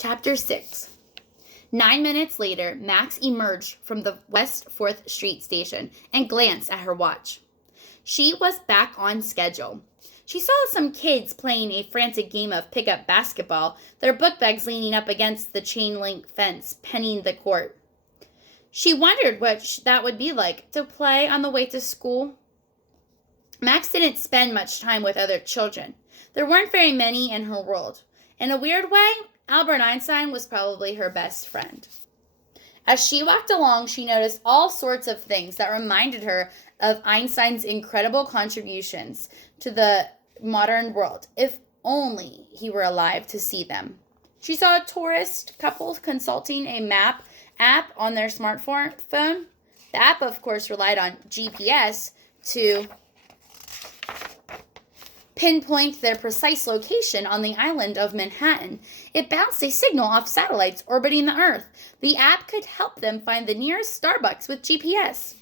Chapter 6. 9 minutes later, Max emerged from the West 4th Street station and glanced at her watch. She was back on schedule. She saw some kids playing a frantic game of pickup basketball, their book bags leaning up against the chain-link fence, penning the court. She wondered what that would be like to play on the way to school. Max didn't spend much time with other children. There weren't very many in her world. In a weird way, Albert Einstein was probably her best friend. As she walked along, she noticed all sorts of things that reminded her of Einstein's incredible contributions to the modern world, if only he were alive to see them. She saw a tourist couple consulting a map app on their smartphone. The app, of course, relied on GPS to pinpoint their precise location on the island of Manhattan. It bounced a signal off satellites orbiting the Earth. The app could help them find the nearest Starbucks with GPS,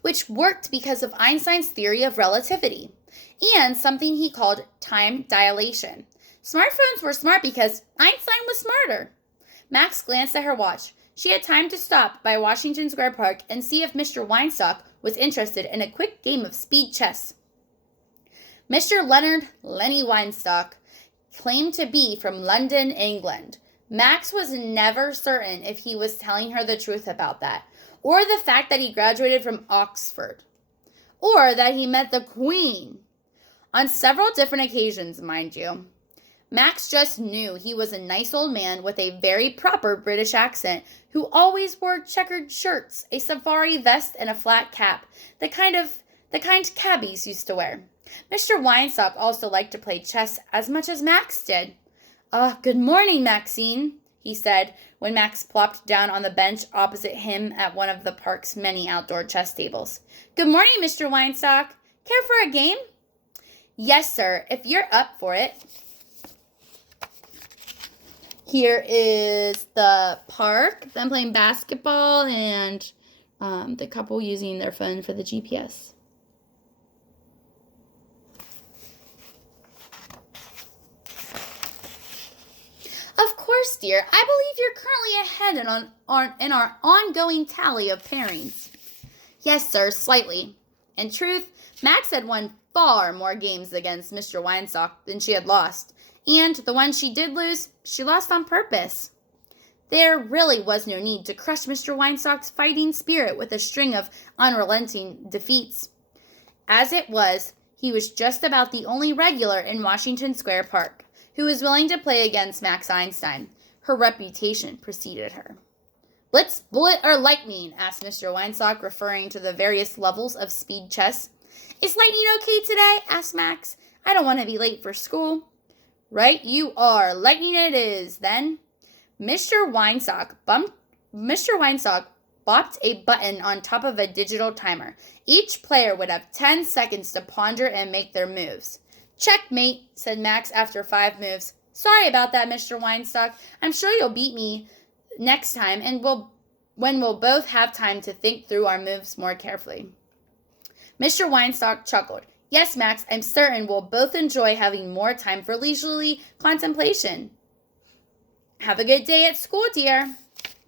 which worked because of Einstein's theory of relativity and something he called time dilation. Smartphones were smart because Einstein was smarter. Max glanced at her watch. She had time to stop by Washington Square Park and see if Mr. Weinstock was interested in a quick game of speed chess. Mr. Leonard Lenny Weinstock claimed to be from London, England. Max was never certain if he was telling her the truth about that, or the fact that he graduated from Oxford, or that he met the Queen. On several different occasions, mind you. Max just knew he was a nice old man with a very proper British accent who always wore checkered shirts, a safari vest, and a flat cap, the kind cabbies used to wear. Mr. Weinstock also liked to play chess as much as Max did. Good morning, Maxine, he said when Max plopped down on the bench opposite him at one of the park's many outdoor chess tables. Good morning, Mr. Weinstock. Care for a game? Yes, sir, if you're up for it. Here is the park, them playing basketball, and the couple using their phone for the GPS. Of course, dear. I believe you're currently ahead in our ongoing tally of pairings. Yes, sir, slightly. In truth, Max had won far more games against Mr. Weinstock than she had lost, and the one she did lose, she lost on purpose. There really was no need to crush Mr. Weinstock's fighting spirit with a string of unrelenting defeats. As it was, he was just about the only regular in Washington Square Park who was willing to play against Max Einstein. Her reputation preceded her. Blitz, bullet, or lightning? Asked Mr. Weinstock, referring to the various levels of speed chess. Is lightning okay today? Asked Max. I don't want to be late for school. Right you are. Lightning it is, then. Mr. Weinstock bopped a button on top of a digital timer. Each player would have 10 seconds to ponder and make their moves. Checkmate, said Max after 5 moves. Sorry about that, Mr. Weinstock. I'm sure you'll beat me next time, and when we'll both have time to think through our moves more carefully. Mr. Weinstock chuckled. Yes, Max, I'm certain we'll both enjoy having more time for leisurely contemplation. Have a good day at school, dear.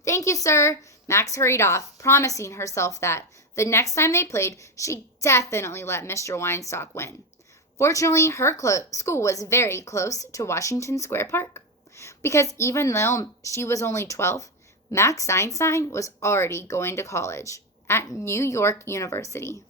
Thank you, sir. Max hurried off, promising herself that the next time they played, she'd definitely let Mr. Weinstock win. Fortunately, her school was very close to Washington Square Park, because even though she was only 12, Max Einstein was already going to college at New York University.